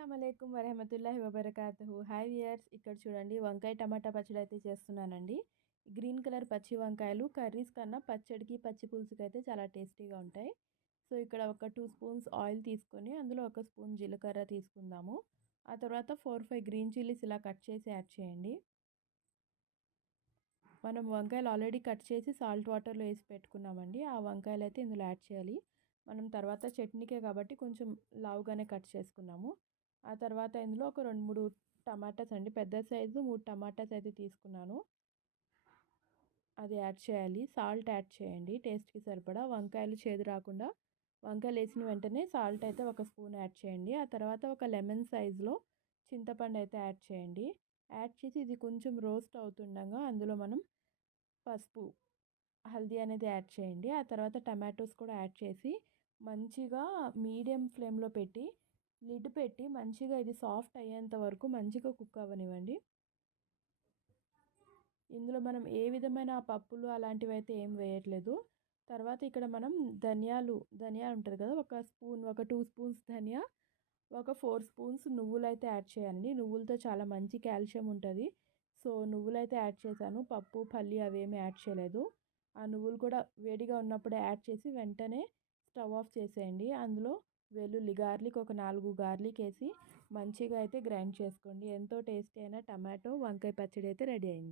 అస్సలాముఅలైకుం వరహమతుల్లాహి వబరకాతుహు. Hi viewers, ఇక్కడ చూడండి వంకాయ టమాటా పచ్చడి అయితే చేస్తున్నానండి. గ్రీన్ కలర్ పచ్చి వంకాయలు కర్రీస్ కన్నా పచ్చడికి పచ్చి పులుసుకి అయితే చాలా టేస్టీగా ఉంటాయి. సో ఇక్కడ ఒక 2 స్పూన్స్ ఆయిల్ తీసుకొని అందులో ఒక స్పూన్ జీలకర్ర తీసుకుందాము. ఆ తర్వాత 4-5 గ్రీన్ చిల్లీస్ ఇలా కట్ చేసి యాడ్ చేయండి. మనం వంకాయలు ఆల్రెడీ కట్ చేసి సాల్ట్ వాటర్లో వేసి పెట్టుకున్నామండి. ఆ వంకాయలు అయితే ఇందులో యాడ్ చేయాలి. మనం తర్వాత చట్నీకే కాబట్టి కొంచెం లావుగానే కట్ చేసుకున్నాము. ఆ తర్వాత ఇందులో ఒక 2-3 టమాటాస్ అండి, పెద్ద సైజు 3 టమాటాస్ అయితే తీసుకున్నాను. అది యాడ్ చేయాలి. సాల్ట్ యాడ్ చేయండి టేస్ట్కి సరిపడా. వంకాయలు చేదు రాకుండా వంకాయలు వేసిన వెంటనే సాల్ట్ అయితే ఒక స్పూన్ యాడ్ చేయండి. ఆ తర్వాత ఒక లెమన్ సైజులో చింతపండు అయితే యాడ్ చేయండి. యాడ్ చేసి ఇది కొంచెం రోస్ట్ అవుతుండగా అందులో మనం పసుపు, హల్దీ అనేది యాడ్ చేయండి. ఆ తర్వాత టమాటోస్ కూడా యాడ్ చేసి మంచిగా మీడియం ఫ్లేమ్లో పెట్టి లిడ్ పెట్టి మంచిగా ఇది సాఫ్ట్ అయ్యేంత వరకు మంచిగా కుక్ అవ్వనివ్వండి. ఇందులో మనం ఏ విధమైన పప్పులు అలాంటివి అయితే ఏం వేయట్లేదు. తర్వాత ఇక్కడ మనం ధనియాలు ఉంటుంది కదా, ఒక 2 స్పూన్స్ ధనియా, ఒక 4 స్పూన్స్ నువ్వులైతే యాడ్ చేయాలండి. నువ్వులతో చాలా మంచి కాల్షియం ఉంటుంది. సో నువ్వులైతే యాడ్ చేశాను. పప్పు పల్లి అవేమీ యాడ్ చేయలేదు. ఆ నువ్వులు కూడా వేడిగా ఉన్నప్పుడే యాడ్ చేసి వెంటనే స్టవ్ ఆఫ్ చేసేయండి. అందులో వెల్లుల్లి గార్లిక్ ఒక 4 గార్లిక్ వేసి మంచిగా అయితే గ్రైండ్ చేసుకోండి. ఎంతో టేస్టీ అయిన టమాటో వంకాయ పచ్చడి అయితే రెడీ అయింది.